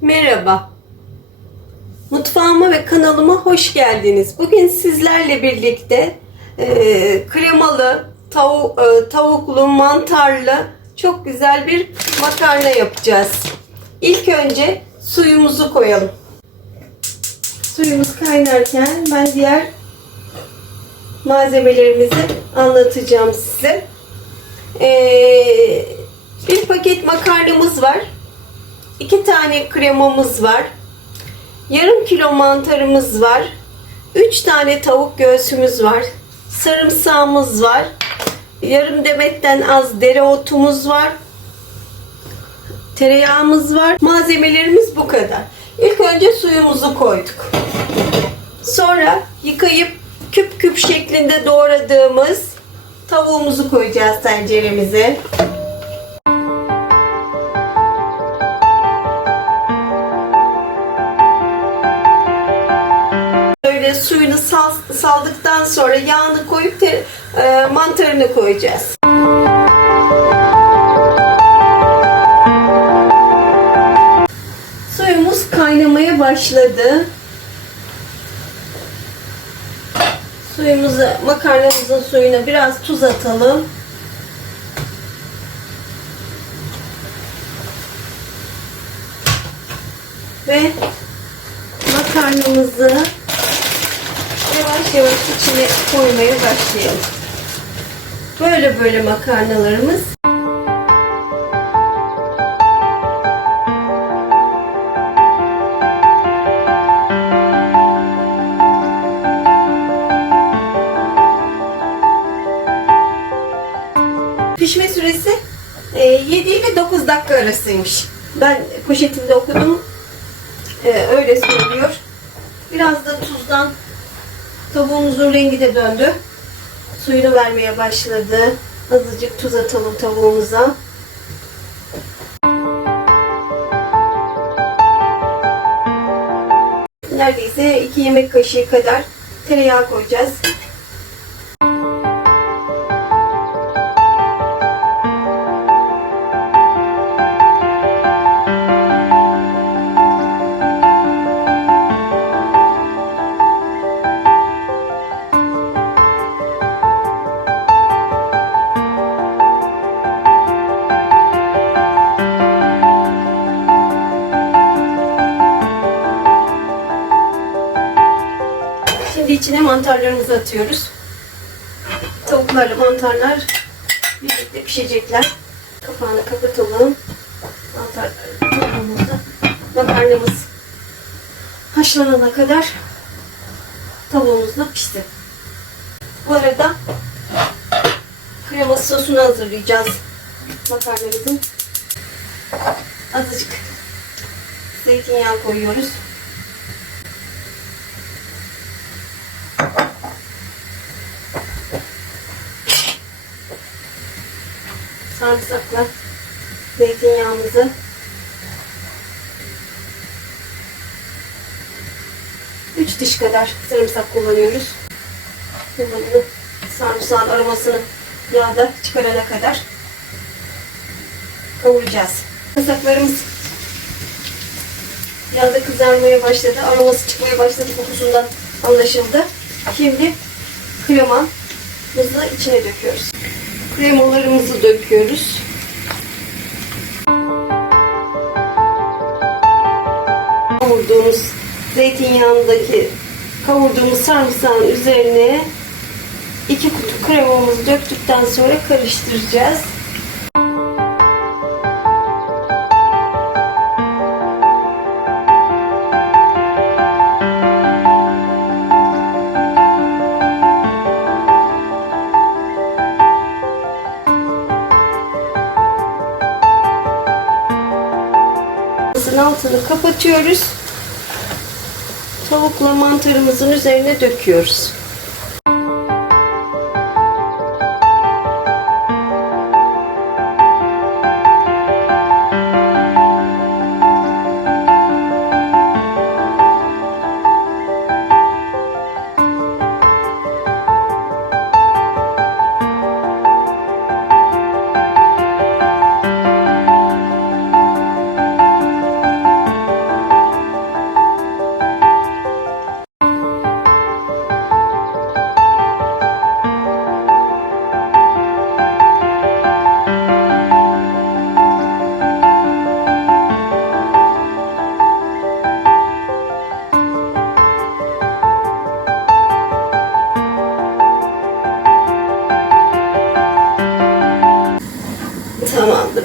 Merhaba. Mutfağıma ve kanalıma hoş geldiniz. Bugün sizlerle birlikte e, kremalı, tavu, e, tavuklu, mantarlı çok güzel bir makarna yapacağız. İlk önce suyumuzu koyalım. Suyumuz kaynarken ben diğer malzemelerimizi anlatacağım size. Ee, bir paket makarnamız var. İki tane kremamız var. Yarım kilo mantarımız var. Üç tane tavuk göğsümüz var. Sarımsağımız var. Yarım demetten az dereotumuz var. Tereyağımız var. Malzemelerimiz bu kadar. İlk önce suyumuzu koyduk. Sonra yıkayıp küp küp şeklinde doğradığımız tavuğumuzu koyacağız tenceremize. Saldıktan sonra yağını koyup te- e, mantarını koyacağız. Suyumuz kaynamaya başladı. Suyumuza, makarnamızın suyuna biraz tuz atalım. Ve makarnamızı yavaş yavaş içine koymaya başlayalım. Böyle böyle makarnalarımız. Pişme süresi e, 7 ile 9 dakika arasıymış. Ben poşetimde okudum. E, öyle söylüyor. Biraz da tuzdan tavuğumuzun rengi de döndü. Suyunu vermeye başladı. Azıcık tuz atalım tavuğumuza. Neredeyse 2 yemek kaşığı kadar tereyağı koyacağız. Şimdi içine mantarlarımızı atıyoruz. Tavuklarla mantarlar birlikte pişecekler. Kapağını kapatalım. Mantar tavuğumuzda makarnamız haşlanana kadar tavuğumuz da pişti. Bu arada krema sosunu hazırlayacağız makarnamızın. Azıcık zeytinyağı koyuyoruz. Sarımsakla zeytinyağımızı üç diş kadar sarımsak kullanıyoruz. Bunu sarımsağın aromasını yağda çıkarana kadar kavuracağız. Sarımsaklarımız yağda kızarmaya başladı. Aroması çıkmaya başladı. Kokusundan anlaşıldı. Şimdi kremamızı içine döküyoruz. Kremalarımızı döküyoruz. Kavurduğumuz zeytinyağındaki kavurduğumuz sarımsağın üzerine iki kutu kremamızı döktükten sonra karıştıracağız. Altını kapatıyoruz. Tavukla mantarımızın üzerine döküyoruz.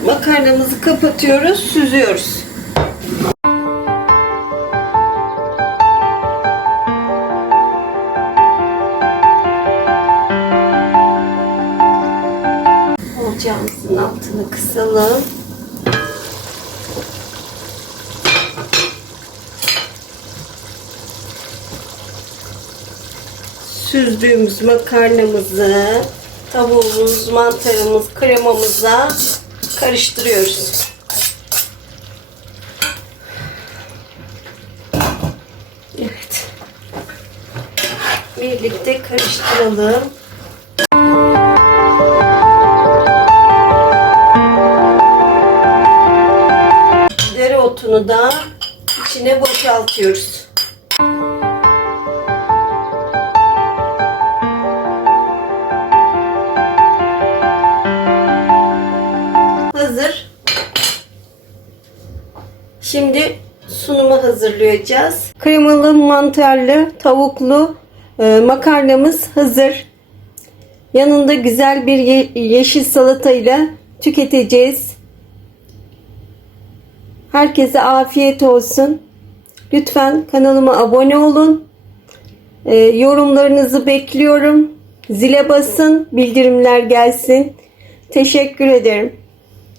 Makarnamızı kapatıyoruz, süzüyoruz. Ocağımızın altını kısalım. Süzdüğümüz makarnamızı, tavuğumuz, mantarımız, kremamıza karıştırıyoruz. Evet. Birlikte karıştıralım. Dereotunu da içine boşaltıyoruz. Hazırlayacağız. Kremalı, mantarlı, tavuklu e, makarnamız hazır. Yanında güzel bir ye- yeşil salatayla tüketeceğiz. Herkese afiyet olsun. Lütfen kanalıma abone olun. E, yorumlarınızı bekliyorum. Zile basın, bildirimler gelsin. Teşekkür ederim.